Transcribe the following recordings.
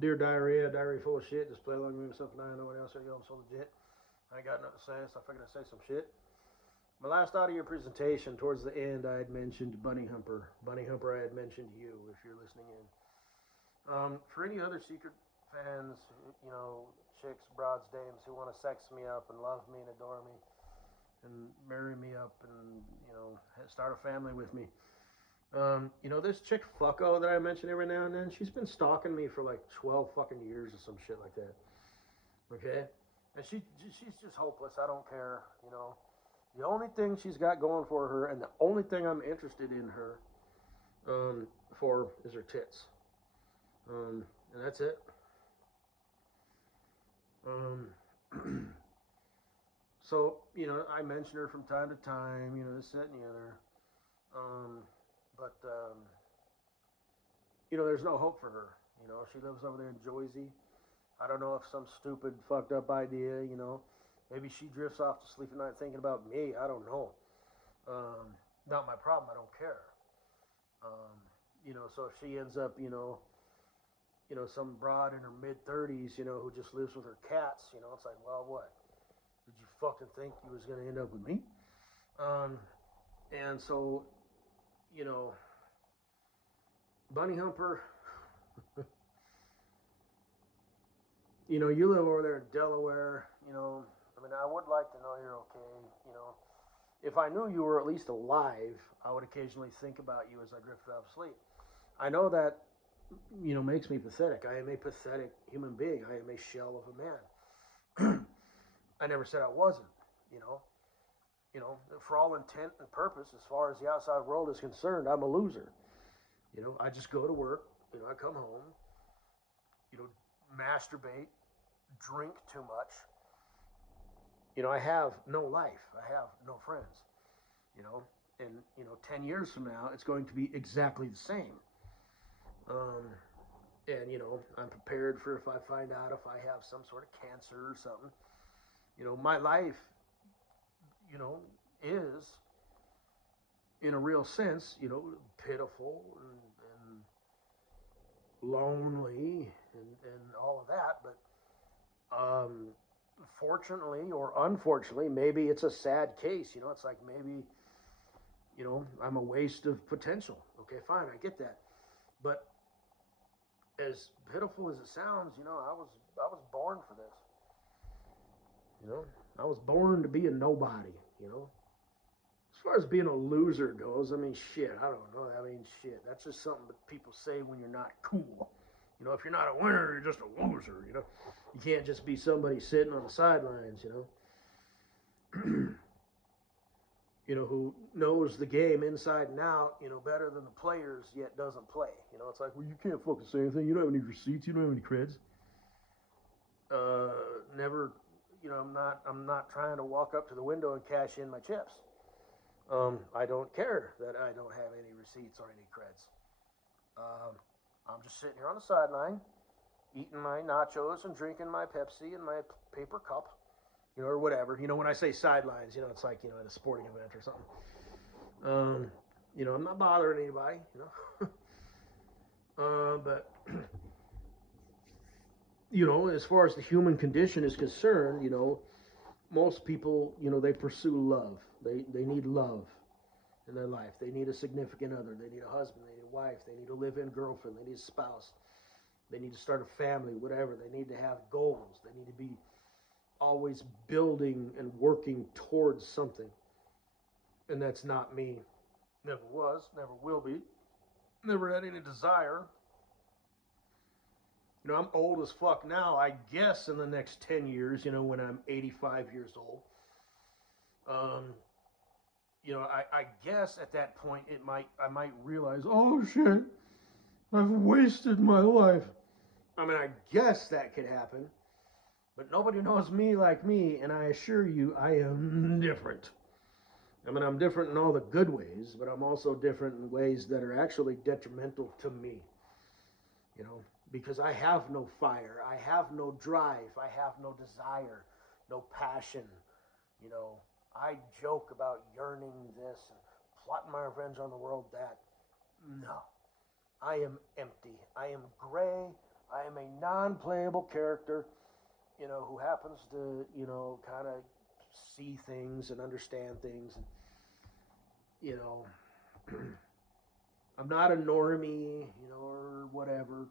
Dear diarrhea, diarrhea full of shit. Just play along with me with something I know what else. Yo, I'm so legit. I ain't got nothing to say, so I figured I'd say some shit. My last audio presentation, towards the end, I had mentioned Bunny Humper. Bunny Humper, I had mentioned you, if you're listening in. For any other secret fans, chicks, broads, dames who want to sex me up and love me and adore me and marry me up and, start a family with me. This chick fucko that I mention every now and then, she's been stalking me for like 12 fucking years or some shit like that. Okay? And she's just hopeless. I don't care. The only thing she's got going for her, and the only thing I'm interested in her for, is her tits. And that's it. So, I mention her from time to time, this, that, and the other. But there's no hope for her. She lives over there in Jersey. I don't know if some stupid, fucked up idea, maybe she drifts off to sleep at night thinking about me. I don't know. Not my problem. I don't care. So if she ends up, some broad in her mid-30s, who just lives with her cats, it's like, well, what? Did you fucking think you was going to end up with me? And so, Bunny Humper, you live over there in Delaware, I would like to know you're okay, If I knew you were at least alive, I would occasionally think about you as I drifted off sleep. I know that, makes me pathetic. I am a pathetic human being. I am a shell of a man. I never said I wasn't, for all intent and purpose, as far as the outside world is concerned, I'm a loser. I just go to work, I come home, masturbate, drink too much. I have no life. I have no friends, and, 10 years from now, it's going to be exactly the same. And, I'm prepared for if I find out if I have some sort of cancer or something. My life, is, in a real sense, pitiful and lonely and all of that. But fortunately or unfortunately, maybe it's a sad case. It's like maybe, I'm a waste of potential. Okay, fine, I get that. But as pitiful as it sounds, I was born for this. I was born to be a nobody, As far as being a loser goes, shit, I don't know. Shit, that's just something that people say when you're not cool. If you're not a winner, you're just a loser, You can't just be somebody sitting on the sidelines, who knows the game inside and out, better than the players, yet doesn't play. It's like, well, you can't fucking say anything. You don't have any receipts. You don't have any creds. Never, I'm not trying to walk up to the window and cash in my chips. I don't care that I don't have any receipts or any creds. I'm just sitting here on the sideline, eating my nachos and drinking my Pepsi in my paper cup, or whatever. When I say sidelines, it's like, at a sporting event or something. I'm not bothering anybody, but, as far as the human condition is concerned, most people, they pursue love. They need love in their life. They need a significant other. They need a husband. They need a wife. They need a live-in girlfriend. They need a spouse. They need to start a family, whatever. They need to have goals. They need to be always building and working towards something. And that's not me. Never was, never will be. Never had any desire. I'm old as fuck now. I guess in the next 10 years, when I'm 85 years old, I guess at that point I might realize, oh shit, I've wasted my life. I guess that could happen, but nobody knows me like me, and I assure you, I am different. I'm different in all the good ways, but I'm also different in ways that are actually detrimental to me. Because I have no fire, I have no drive, I have no desire, no passion. I joke about yearning this and plotting my revenge on the world that. No, I am empty. I am gray, I am a non-playable character, who happens to, kind of see things and understand things. And, you know, I'm not a normie, or whatever.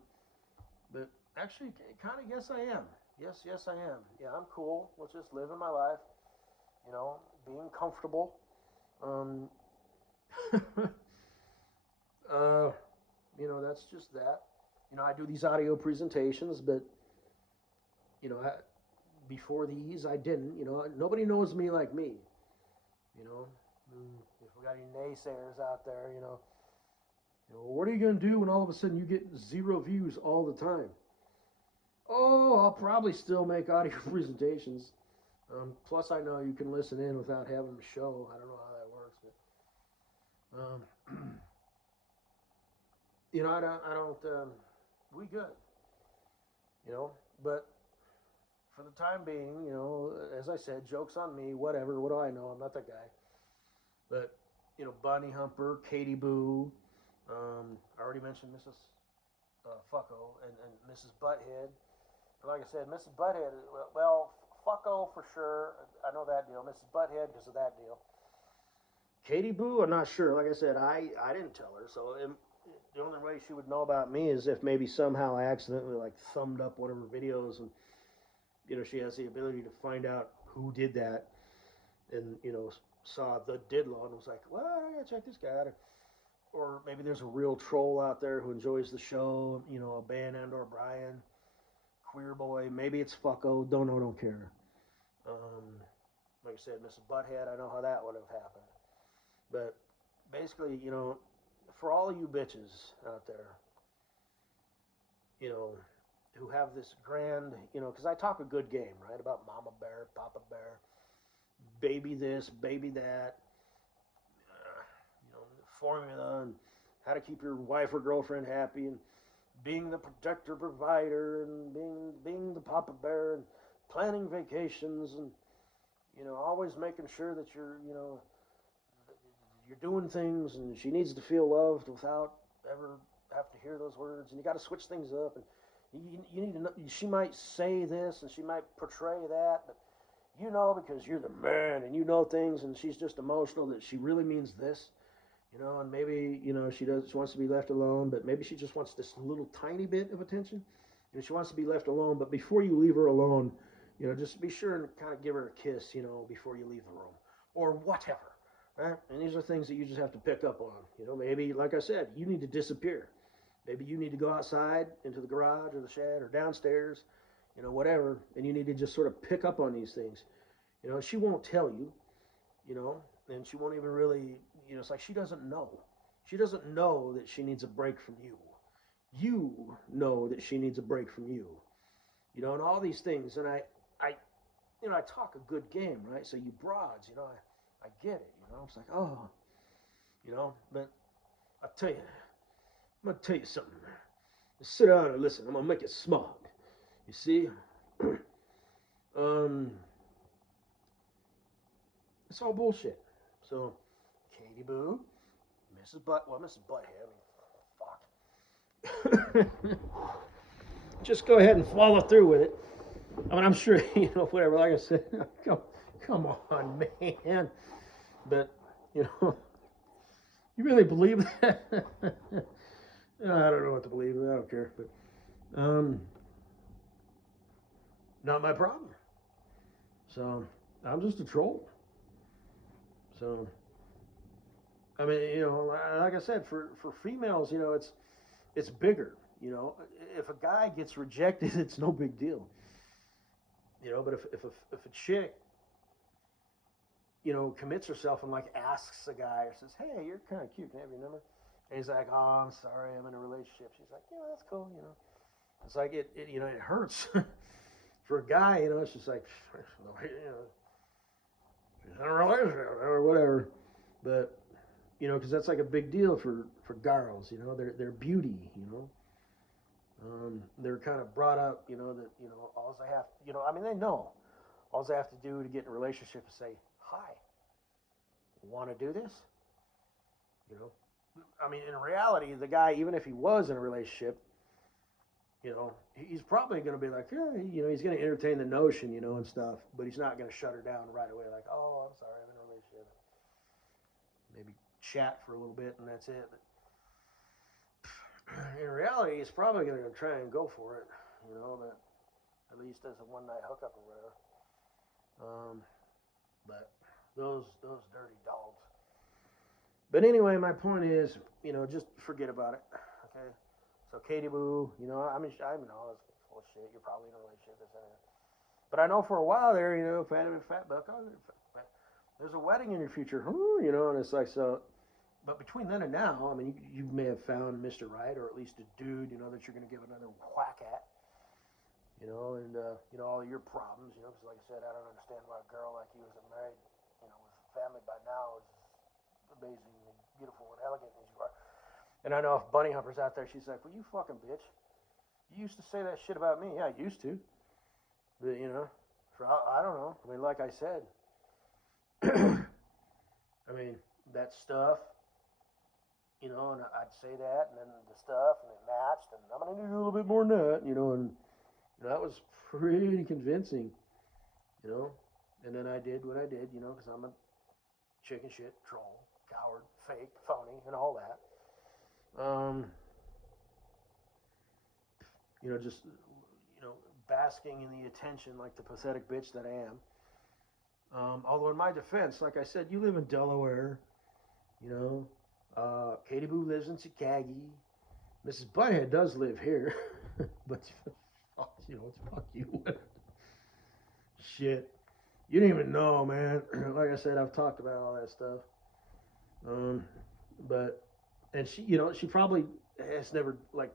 But actually, kind of, yes, I am. Yes, I am. Yeah, I'm cool with just living my life, being comfortable. Um, uh, that's just that. I do these audio presentations, but you know, I, before these, I didn't. Nobody knows me like me. You know, if we got any naysayers out there, what are you gonna do when all of a sudden you get 0 views all the time? Oh, I'll probably still make audio presentations. Plus, I know you can listen in without having them show. I don't know how that works, but I don't. We good, But for the time being, as I said, jokes on me. Whatever. What do I know? I'm not that guy. But Bunny Humper, Katie Boo. I already mentioned Mrs. Fucko and Mrs. Butthead. But like I said, Mrs. Butthead. Well, Fucko for sure. I know that deal. Mrs. Butthead because of that deal. Katie Boo, I'm not sure. Like I said, I didn't tell her, so the only way she would know about me is if maybe somehow I accidentally like thumbed up one of her videos, and she has the ability to find out who did that, and saw the diddler and was like, well, I gotta check this guy out. Or maybe there's a real troll out there who enjoys the show, a band and or Brian, queer boy. Maybe it's Fucko. Don't know, don't care. Like I said, Mrs. Butthead, I know how that would have happened. But basically, for all you bitches out there, who have this grand, because I talk a good game, right? About Mama Bear, Papa Bear, baby this, baby that, formula, and how to keep your wife or girlfriend happy, and being the protector, provider, and being the Papa Bear, and planning vacations, and always making sure that you're doing things, and she needs to feel loved without ever have to hear those words, and you got to switch things up, and you need to know. She might say this and she might portray that, but because you're the man and things, and she's just emotional that she really means this, and maybe she wants to be left alone, but maybe she just wants this little tiny bit of attention, and she wants to be left alone. But before you leave her alone, just be sure and kind of give her a kiss, before you leave the room or whatever. Right? And these are things that you just have to pick up on. Maybe, like I said, you need to disappear. Maybe you need to go outside into the garage or the shed or downstairs, whatever, and you need to just sort of pick up on these things. She won't tell you, and she won't even really, it's like she doesn't know. She doesn't know that she needs a break from you. You know that she needs a break from you, and all these things. And I talk a good game, right? So you broads, I get it, It's like, oh, but I'll tell you, I'm going to tell you something. Just sit down and listen. I'm going to make it smart. You see? It's all bullshit. So, Katie Boo, Mrs. Butthead, fuck. Just go ahead and follow through with it. I mean, I'm sure, whatever, like I said, come on, man. But, you really believe that? I don't know what to believe. I don't care. But, not my problem. So, I'm just a troll. So, I mean, like I said, for females, it's bigger. If a guy gets rejected, it's no big deal. But if a chick, commits herself and like asks a guy or says, "Hey, you're kind of cute. Can I have your number?" And he's like, "Oh, I'm sorry, I'm in a relationship." She's like, "Yeah, that's cool." It's like it hurts for a guy. It's just like, she's in a relationship or whatever. But because that's like a big deal for girls. Their beauty. They're kind of brought up. That all they have. I mean, they know all they have to do to get in a relationship is say, "Hi, want to do this?" I mean, in reality, the guy, even if he was in a relationship, you know, he's probably going to be like, yeah, you know, he's going to entertain the notion, you know, and stuff, but he's not going to shut her down right away. Like, oh, I'm sorry, I'm in a relationship. Maybe chat for a little bit and that's it. But in reality, he's probably going to try and go for it, you know, but at least as a one night hookup or whatever. But those dirty dogs. But anyway, my point is, you know, just forget about it. Okay. So Katie Boo, you know, I know it's full of shit. You're probably in a relationship, this and that. But I know for a while there, you know, fat buck, oh, there's a wedding in your future, you know, and it's like so. But between then and now, I mean, you may have found Mr. Right, or at least a dude, you know, that you're going to give another whack at, you know, and you know all your problems, you know, because like I said, I don't understand why a girl like you isn't married, you know, with family by now, is amazingly beautiful and elegant as you are. And I know if Bunny Humper's out there, she's like, well, you fucking bitch. You used to say that shit about me. Yeah, I used to. But, you know, I don't know. I mean, like I said, I mean, that stuff, you know, and I'd say that, and then the stuff, and it matched, and I'm going to need a little bit more than that, you know, and that was pretty convincing, you know. And then I did what I did, you know, because I'm a chicken shit, troll, coward, fake, phony, and all that. You know, just, you know, basking in the attention like the pathetic bitch that I am. Although in my defense, like I said, you live in Delaware, you know. Katie Boo lives in Chicago. Mrs. Butthead does live here, but you know, fuck you. Shit, you didn't even know, man. Like I said, I've talked about all that stuff. But and she, you know, she probably has never like.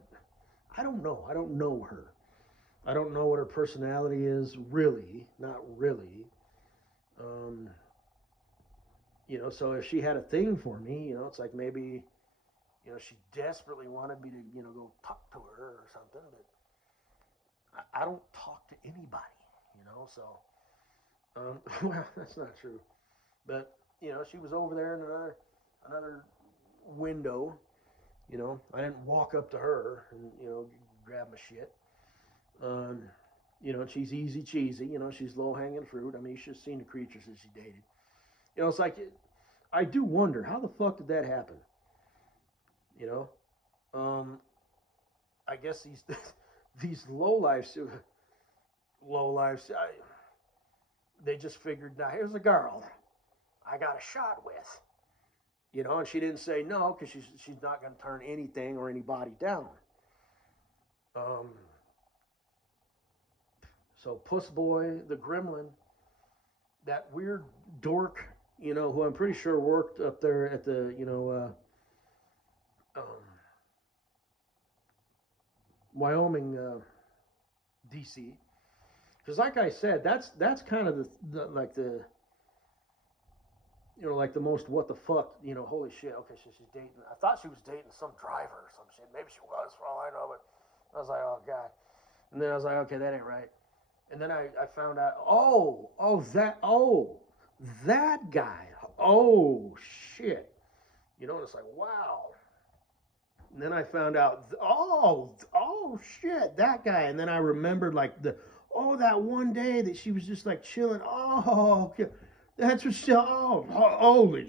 I don't know. I don't know her. I don't know what her personality is. Really, not really. You know, so if she had a thing for me, you know, it's like maybe, you know, she desperately wanted me to, you know, go talk to her or something, but I don't talk to anybody, you know, so, well, that's not true, but, you know, she was over there in another window, you know, I didn't walk up to her and, you know, grab my shit, you know, she's easy cheesy, you know, she's low hanging fruit. I mean, you should have seen the creatures that she dated. You know, it's like, I do wonder, how the fuck did that happen? You know? I guess these lowlifes, they just figured, now here's a girl I got a shot with. You know, and she didn't say no, because she's not going to turn anything or anybody down. So Puss Boy, the Gremlin, that weird dork, you know, who I'm pretty sure worked up there at the, you know, Wyoming, D.C. Because, like I said, that's kind of the like the, you know, like the most what the fuck, you know, holy shit. Okay, so she's dating. I thought she was dating some driver or some shit. Maybe she was, for all I know. But I was like, oh god. And then I was like, okay, that ain't right. And then I found out, that guy. Oh, shit. You know, and it's like, wow. And then I found out, shit, that guy. And then I remembered, like, that one day that she was just, like, chilling. Oh, okay. That's what she, holy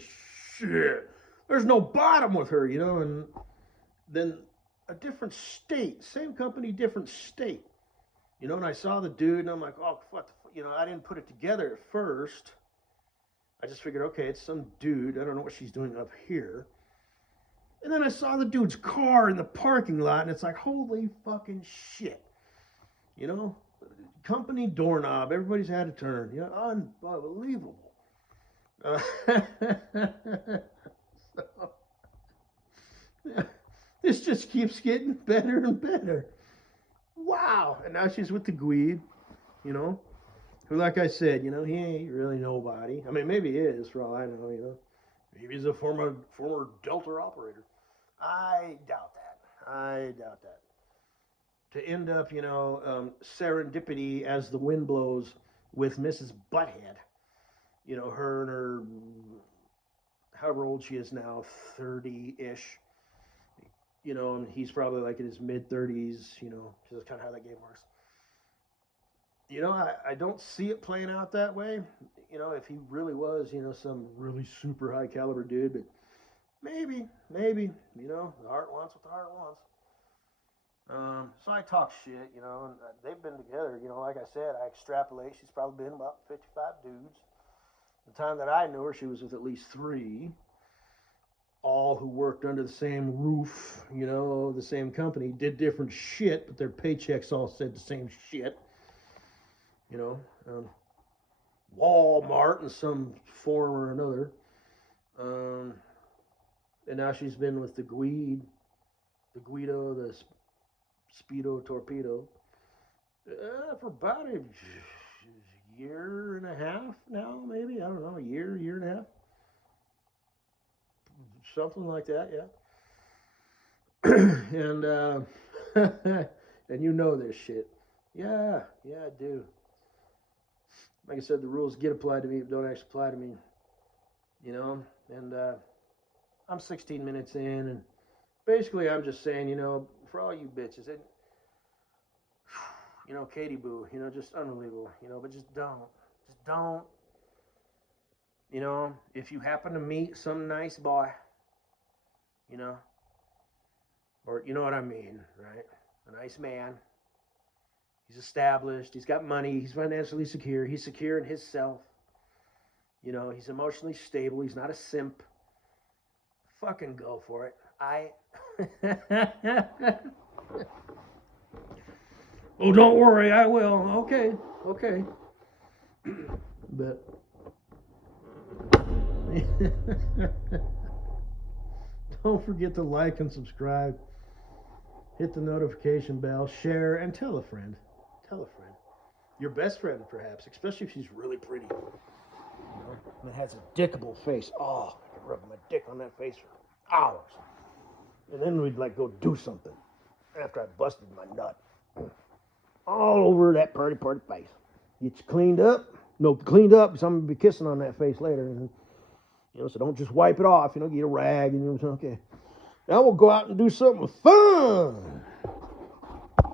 shit. There's no bottom with her, you know. And then a different state, same company, different state. You know, and I saw the dude, and I'm like, oh, what the fuck? You know, I didn't put it together at first. I just figured, okay, it's some dude. I don't know what she's doing up here. And then I saw the dude's car in the parking lot, and it's like, holy fucking shit. You know, company doorknob. Everybody's had a turn. You know, unbelievable. So, yeah, this just keeps getting better and better. Wow. And now she's with the Gweed, you know, who, like I said, you know, he ain't really nobody. I mean, maybe he is, for all I know, you know. Maybe he's a former Delta operator. I doubt that. To end up, you know, serendipity as the wind blows with Mrs. Butthead. You know, her and her, however old she is now, 30-ish. you know, and he's probably like in his mid-30s, you know, because that's kind of how that game works. You know, I don't see it playing out that way. You know, if he really was, you know, some really super high caliber dude, but maybe, you know, the heart wants what the heart wants. So I talk shit, you know, and they've been together, you know, like I said, I extrapolate. She's probably been about 55 dudes. The time that I knew her, she was with at least 3, all who worked under the same roof, you know, the same company, did different shit, but their paychecks all said the same shit, you know. Walmart in some form or another. Um, and now she's been with the Guido, the Speedo Torpedo, for about a year and a half now, maybe. I don't know, a year and a half. Something like that, yeah. And you know this shit. Yeah, I do. Like I said, the rules get applied to me, but don't actually apply to me. You know, and I'm 16 minutes in, and basically I'm just saying, you know, for all you bitches, and you know, Katie Boo, you know, just unbelievable, you know, but just don't. You know, if you happen to meet some nice boy, you know, or you know what I mean, right? A nice man. He's established. He's got money. He's financially secure. He's secure in himself. You know, he's emotionally stable. He's not a simp. Fucking go for it. Oh, don't worry. I will. Okay. But don't forget to like and subscribe. Hit the notification bell. Share and tell a friend. Tell a friend. Your best friend, perhaps, especially if she's really pretty. You know, and has a dickable face. Oh, I could rub my dick on that face for hours. And then we'd like go do something after I busted my nut. All over that party face. It's cleaned up. No, cleaned up, because I'm going to be kissing on that face later. You know, so don't just wipe it off. You know, get a rag and, you know, okay. Now we'll go out and do something fun.